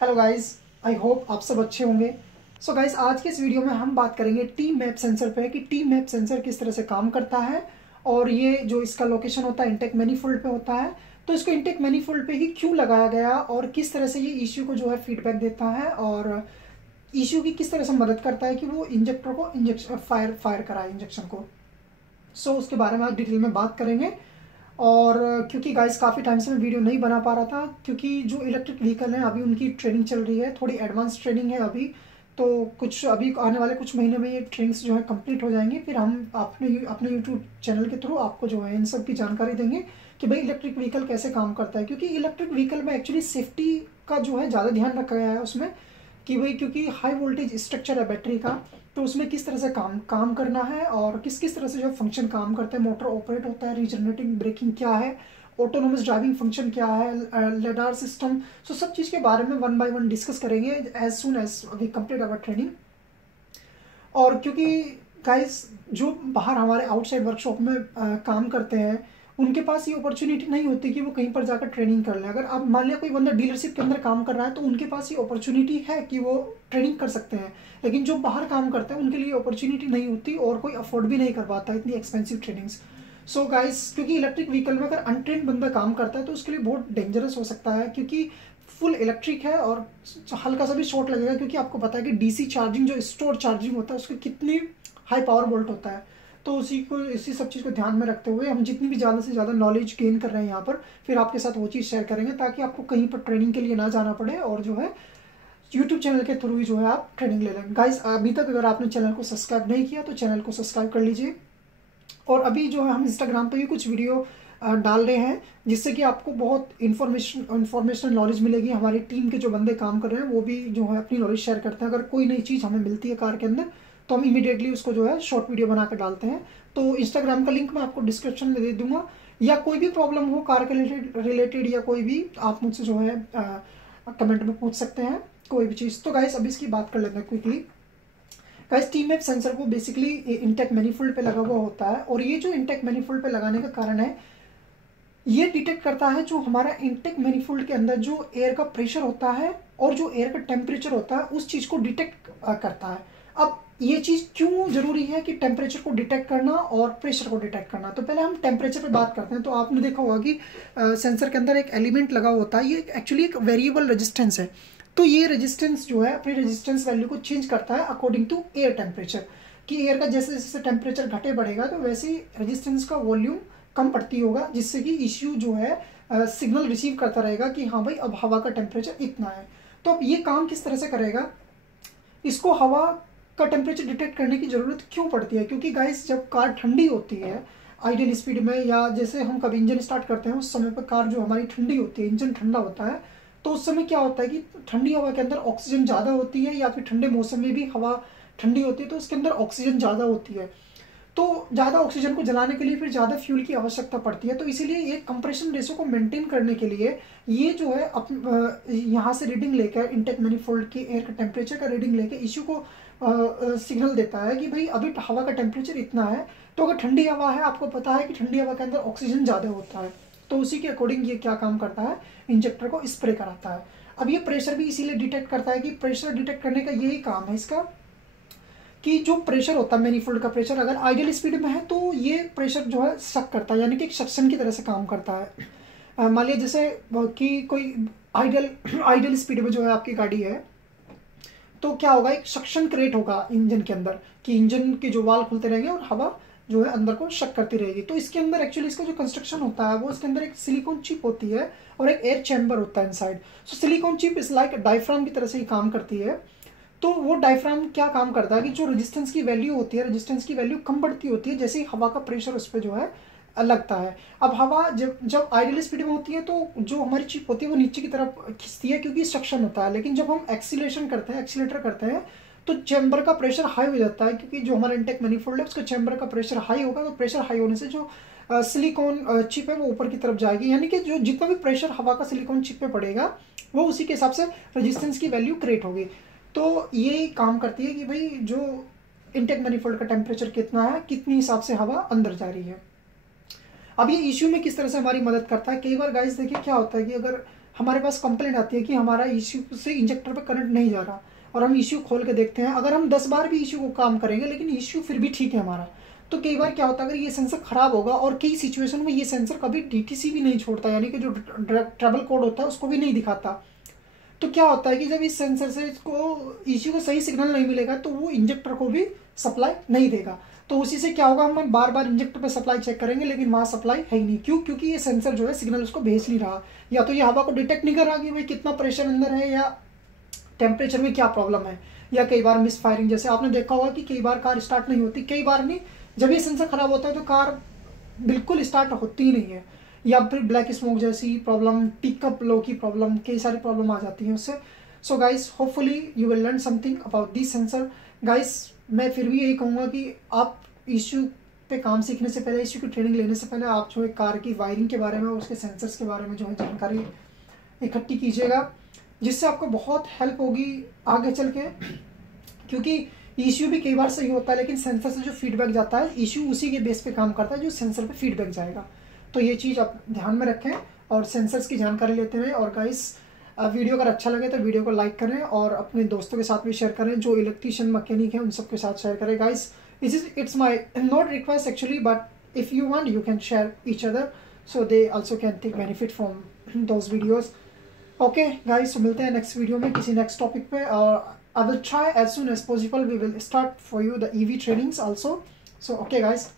Hello guys, I hope आप सब अच्छे होंगे। सो गाइस, आज के इस वीडियो में हम बात करेंगे टी मैप सेंसर पे कि टी मैप सेंसर किस तरह से काम करता है और ये जो इसका लोकेशन होता है इंटेक मैनीफोल्ड पे होता है, तो इसको इंटेक मैनीफोल्ड पे ही क्यों लगाया गया और किस तरह से ये इश्यू को जो है फीडबैक देता है और इश्यू की किस तरह से मदद करता है कि वो इंजेक्टर को इंजेक्शन फायर कराए इंजेक्शन को। सो उसके बारे में आज डिटेल में बात करेंगे। और क्योंकि गाइस काफ़ी टाइम से मैं वीडियो नहीं बना पा रहा था, क्योंकि जो इलेक्ट्रिक व्हीकल है अभी उनकी ट्रेनिंग चल रही है, थोड़ी एडवांस ट्रेनिंग है अभी। तो कुछ अभी आने वाले कुछ महीने में ये ट्रेनिंग्स जो है कंप्लीट हो जाएंगी, फिर हम अपने यूट्यूब चैनल के थ्रू आपको जो है इन सब की जानकारी देंगे कि भाई इलेक्ट्रिक व्हीकल कैसे काम करता है। क्योंकि इलेक्ट्रिक व्हीकल में एक्चुअली सेफ्टी का जो है ज़्यादा ध्यान रखा गया है उसमें कि भाई क्योंकि हाई वोल्टेज स्ट्रक्चर है बैटरी का, तो उसमें किस तरह से काम करना है और किस किस तरह से जो फंक्शन काम करता है, मोटर ऑपरेट होता है, रीजनरेटिंग ब्रेकिंग क्या है, ऑटोनोमस ड्राइविंग फंक्शन क्या है, लेडार सिस्टम। सो सब चीज़ के बारे में वन बाय वन डिस्कस करेंगे as soon as we complete our training. और क्योंकि गाइस जो बाहर हमारे आउटसाइड वर्कशॉप में काम करते हैं उनके पास ये अपॉर्चुनिटी नहीं होती कि वो कहीं पर जाकर ट्रेनिंग कर ले। अगर आप मान लिया कोई बंदा डीलरशिप के अंदर काम कर रहा है तो उनके पास ये अपॉर्चुनिटी है कि वो ट्रेनिंग कर सकते हैं, लेकिन जो बाहर काम करते हैं उनके लिए अपॉर्चुनिटी नहीं होती और कोई अफोर्ड भी नहीं कर पाता इतनी एक्सपेंसिव ट्रेनिंग्स। सो गाइस, क्योंकि इलेक्ट्रिक व्हीकल में अगर अनट्रेंड बंदा काम करता है तो उसके लिए बहुत डेंजरस हो सकता है, क्योंकि फुल इलेक्ट्रिक है और हल्का सा भी शॉर्ट लगेगा, क्योंकि आपको पता है कि डीसी चार्जिंग जो स्टोर चार्जिंग होता है उसका कितनी हाई पावर वोल्ट होता है। तो इसी सब चीज़ को ध्यान में रखते हुए हम जितनी भी ज़्यादा से ज़्यादा नॉलेज गेन कर रहे हैं यहाँ पर, फिर आपके साथ वो चीज़ शेयर करेंगे ताकि आपको कहीं पर ट्रेनिंग के लिए ना जाना पड़े और जो है यूट्यूब चैनल के थ्रू ही जो है आप ट्रेनिंग ले लें। गाइस, अभी तक अगर आपने चैनल को सब्सक्राइब नहीं किया तो चैनल को सब्सक्राइब कर लीजिए। और अभी जो है हम इंस्टाग्राम पे भी कुछ वीडियो डाल रहे हैं जिससे कि आपको बहुत इन्फॉर्मेशनल नॉलेज मिलेगी। हमारी टीम के जो बंदे काम कर रहे हैं वो भी जो है अपनी नॉलेज शेयर करते हैं। अगर कोई नई चीज़ हमें मिलती है कार के अंदर तो हम इमीडिएटली उसको जो है शॉर्ट वीडियो बना कर डालते हैं। तो इंस्टाग्राम का लिंक मैं आपको डिस्क्रिप्शन में दे दूंगा, या कोई भी प्रॉब्लम हो कार के रिलेटेड या कोई भी, आप मुझसे जो है कमेंट में पूछ सकते हैं कोई भी चीज़। तो गाइस, अभी इसकी बात कर लेते हैं quickly. Guys, T map sensor को बेसिकली इंटेक मैनीफोल्ड पे लगा हुआ होता है और ये जो इंटेक मैनीफोल्ड पे लगाने का कारण है, ये डिटेक्ट करता है जो हमारा इंटेक मैनीफोल्ड के अंदर जो एयर का प्रेशर होता है और जो एयर का टेम्परेचर होता है उस चीज़ को डिटेक्ट करता है। अब ये चीज़ क्यों ज़रूरी है कि टेम्परेचर को डिटेक्ट करना और प्रेशर को डिटेक्ट करना, तो पहले हम टेम्परेचर पे बात करते हैं। तो आपने देखा होगा कि सेंसर के अंदर एक एलिमेंट लगा होता है, ये एक्चुअली एक वेरिएबल रेजिस्टेंस है। तो ये रेजिस्टेंस जो है अपनी रेजिस्टेंस वैल्यू को चेंज करता है अकॉर्डिंग टू एयर टेम्परेचर, कि एयर का जैसे जैसे टेम्परेचर घटे बढ़ेगा तो वैसे ही रेजिस्टेंस का वॉल्यूम कम पड़ती होगा, जिससे कि इश्यू जो है सिग्नल रिसीव करता रहेगा कि हाँ भाई अब हवा का टेम्परेचर इतना है। तो अब ये काम किस तरह से करेगा, इसको हवा का टेम्परेचर डिटेक्ट करने की ज़रूरत क्यों पड़ती है, क्योंकि गाइस जब कार ठंडी होती है आइडियल स्पीड में, या जैसे हम कभी इंजन स्टार्ट करते हैं उस समय पर कार जो हमारी ठंडी होती है, इंजन ठंडा होता है, तो उस समय क्या होता है कि ठंडी हवा के अंदर ऑक्सीजन ज़्यादा होती है, या फिर ठंडे मौसम में भी हवा ठंडी होती है तो उसके अंदर ऑक्सीजन ज़्यादा होती है। तो ज़्यादा ऑक्सीजन को जलाने के लिए फिर ज़्यादा फ्यूल की आवश्यकता पड़ती है। तो इसीलिए ये कंप्रेशन रेशो को मेंटेन करने के लिए ये जो है यहाँ से रीडिंग लेकर इंटेक मैनीफोल्ड की एयर का टेम्परेचर का रीडिंग लेकर इश्यू को सिग्नल देता है कि भाई अभी हवा का टेम्परेचर इतना है। तो अगर ठंडी हवा है, आपको पता है कि ठंडी हवा के अंदर ऑक्सीजन ज़्यादा होता है, तो उसी के अकॉर्डिंग ये क्या काम करता है, इंजेक्टर को स्प्रे कराता है। अब ये प्रेशर भी इसीलिए डिटेक्ट करता है कि प्रेशर डिटेक्ट करने का यही काम है इसका, कि जो प्रेशर होता है मैनीफोल्ड का प्रेशर अगर आइडियल स्पीड में है तो ये प्रेशर जो है सक करता है, यानी कि एक सक्शन की तरह से काम करता है। मान लिया जैसे कि कोई आइडियल स्पीड में जो है आपकी गाड़ी है, तो क्या होगा, एक सक्शन क्रिएट होगा इंजन के अंदर, कि इंजन के जो वाल्व खुलते रहेंगे और हवा जो है अंदर को शक करती रहेगी। तो इसके अंदर एक्चुअली इसका जो कंस्ट्रक्शन होता है वो इसके अंदर एक सिलिकॉन चिप होती है और एक एयर चैम्बर होता है इनसाइड। सो सिलिकॉन चिप इस लाइक डायफ्राम की तरह से ही काम करती है। तो वो डायफ्राम क्या काम करता है कि जो रेजिस्टेंस की वैल्यू होती है, रेजिस्टेंस की वैल्यू कम बढ़ती होती है जैसे ही हवा का प्रेशर उस पर जो है लगता है। अब हवा जब आइडियल स्पीड में होती है तो जो हमारी चिप होती है वो नीचे की तरफ खिंचती है क्योंकि सक्शन होता है, लेकिन जब हम एक्सीलेटर करते हैं तो चैम्बर का प्रेशर हाई हो जाता है, क्योंकि जो हमारा इंटेक मैनीफोल्ड है उसका चैम्बर का प्रेशर हाई होगा। तो प्रेशर हाई होने से जो सिलिकॉन चिप है वो ऊपर की तरफ जाएगी, यानी कि जो जितना भी प्रेशर हवा का सिलिकॉन चिप पे पड़ेगा वो उसी के हिसाब से रेजिस्टेंस की वैल्यू क्रिएट होगी। तो ये काम करती है कि भाई जो इंटेक मैनीफोल्ड का टेम्परेचर कितना है, कितनी हिसाब से हवा अंदर जा रही है। अब ये इश्यू में किस तरह से हमारी मदद करता है, कई बार गाइस देखिए क्या होता है कि अगर हमारे पास कंप्लेंट आती है कि हमारा ईसीयू से इंजेक्टर पे करंट नहीं जा रहा, और हम ईसीयू खोल के देखते हैं, अगर हम 10 बार भी ईसीयू को काम करेंगे लेकिन ईसीयू फिर भी ठीक है हमारा, तो कई बार क्या होता है, अगर ये सेंसर खराब होगा, और कई सिचुएशन में ये सेंसर कभी डीटीसी भी नहीं छोड़ता, यानी कि जो ट्रबल कोड होता है उसको भी नहीं दिखाता। तो क्या होता है कि जब इस सेंसर से इसको ईसीयू को सही सिग्नल नहीं मिलेगा तो वो इंजेक्टर को भी सप्लाई नहीं देगा। तो उसी से क्या होगा, हम बार बार इंजेक्टर पे सप्लाई चेक करेंगे लेकिन वहाँ सप्लाई है ही नहीं। क्यों? क्योंकि ये सेंसर जो है सिग्नल उसको भेज नहीं रहा, या तो ये हवा को डिटेक्ट नहीं कर रहा कि भाई कितना प्रेशर अंदर है या टेम्परेचर में क्या प्रॉब्लम है, या कई बार मिस फायरिंग, जैसे आपने देखा होगा कि कई बार कार स्टार्ट नहीं होती, कई बार नहीं, जब ये सेंसर खराब होता है तो कार बिल्कुल स्टार्ट होती ही नहीं है, या फिर ब्लैक स्मोक जैसी प्रॉब्लम, पिकअप लो की प्रॉब्लम, कई सारी प्रॉब्लम आ जाती हैं उससे। So guys, hopefully you will learn something about this sensor. Guys, मैं फिर भी यही कहूँगा कि आप इश्यू पे काम सीखने से पहले, इश्यू की ट्रेनिंग लेने से पहले आप जो है कार की वायरिंग के बारे में, उसके सेंसर्स के बारे में जो है जानकारी इकट्ठी कीजिएगा, जिससे आपको बहुत हेल्प होगी आगे चल के। क्योंकि इश्यू भी कई बार सही होता है लेकिन सेंसर से जो फीडबैक जाता है, इश्यू उसी के बेस पे काम करता है जो सेंसर पे फीडबैक जाएगा। तो ये चीज़ आप ध्यान में रखें और सेंसर्स की जानकारी लेते हुए। और गाइस, वीडियो अगर अच्छा लगे तो वीडियो को लाइक करें और अपने दोस्तों के साथ भी शेयर करें, जो इलेक्ट्रीशियन मैकेनिक है उन सबके साथ शेयर करें। Guys, it's my not request actually, but if you want you can share each other so they also can take benefit from those videos. Okay guys, so मिलते हैं next video में किसी next topic पे, और I will try as soon as possible we will start for you the EV trainings also. So okay guys,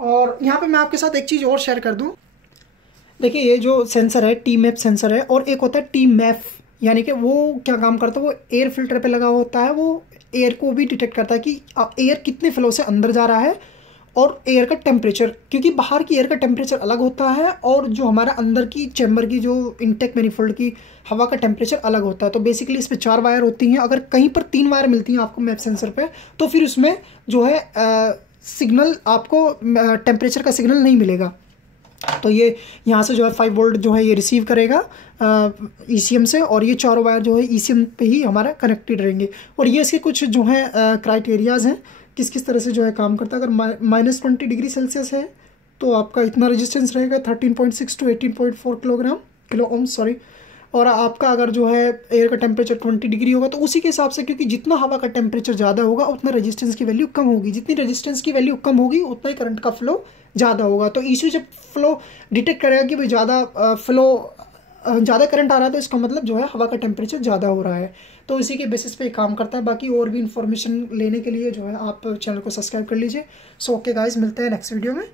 और यहाँ पे मैं आपके साथ एक चीज़ और शेयर कर दूँ। देखिए, ये जो सेंसर है टी-मैप सेंसर है, और एक होता है टी-मैप, यानी कि वो क्या काम करता है, वो एयर फिल्टर पे लगा होता है, वो एयर को भी डिटेक्ट करता है कि एयर कितने फ्लो से अंदर जा रहा है, और एयर का टेम्परेचर, क्योंकि बाहर की एयर का टेम्परेचर अलग होता है और जो हमारा अंदर की चैम्बर की जो इनटेक मैनिफोल्ड की हवा का टेम्परेचर अलग होता है। तो बेसिकली इस पर 4 वायर होती हैं, अगर कहीं पर 3 वायर मिलती हैं आपको मैप सेंसर पे, तो फिर उसमें जो है सिग्नल, आपको टेम्परेचर का सिग्नल नहीं मिलेगा। तो ये यहाँ से जो है 5 वोल्ट जो है ये रिसीव करेगा ECM से, और ये 4 वायर जो है ECM पे ही हमारा कनेक्टेड रहेंगे। और ये इसके कुछ जो है क्राइटेरियाज़ हैं किस किस तरह से जो है काम करता है। अगर -20 डिग्री सेल्सियस है तो आपका इतना रेजिस्टेंस रहेगा 13.6 to 18.4 किलो ओम सॉरी। और आपका अगर जो है एयर का टेम्परेचर 20 डिग्री होगा तो उसी के हिसाब से, क्योंकि जितना हवा का टेम्परेचर ज़्यादा होगा उतना रेजिस्टेंस की वैल्यू कम होगी, जितनी रेजिस्टेंस की वैल्यू कम होगी उतना ही करंट का फ्लो ज़्यादा होगा। तो इशू जब फ्लो डिटेक्ट करेगा कि भाई ज़्यादा करंट आ रहा है, तो इसका मतलब जो है हवा का टेम्परेचर ज़्यादा हो रहा है। तो इसी के बेसिस पे काम करता है। बाकी और भी इन्फॉर्मेशन लेने के लिए जो है आप चैनल को सब्सक्राइब कर लीजिए। सो ओके गाइस, मिलते हैं नेक्स्ट वीडियो में।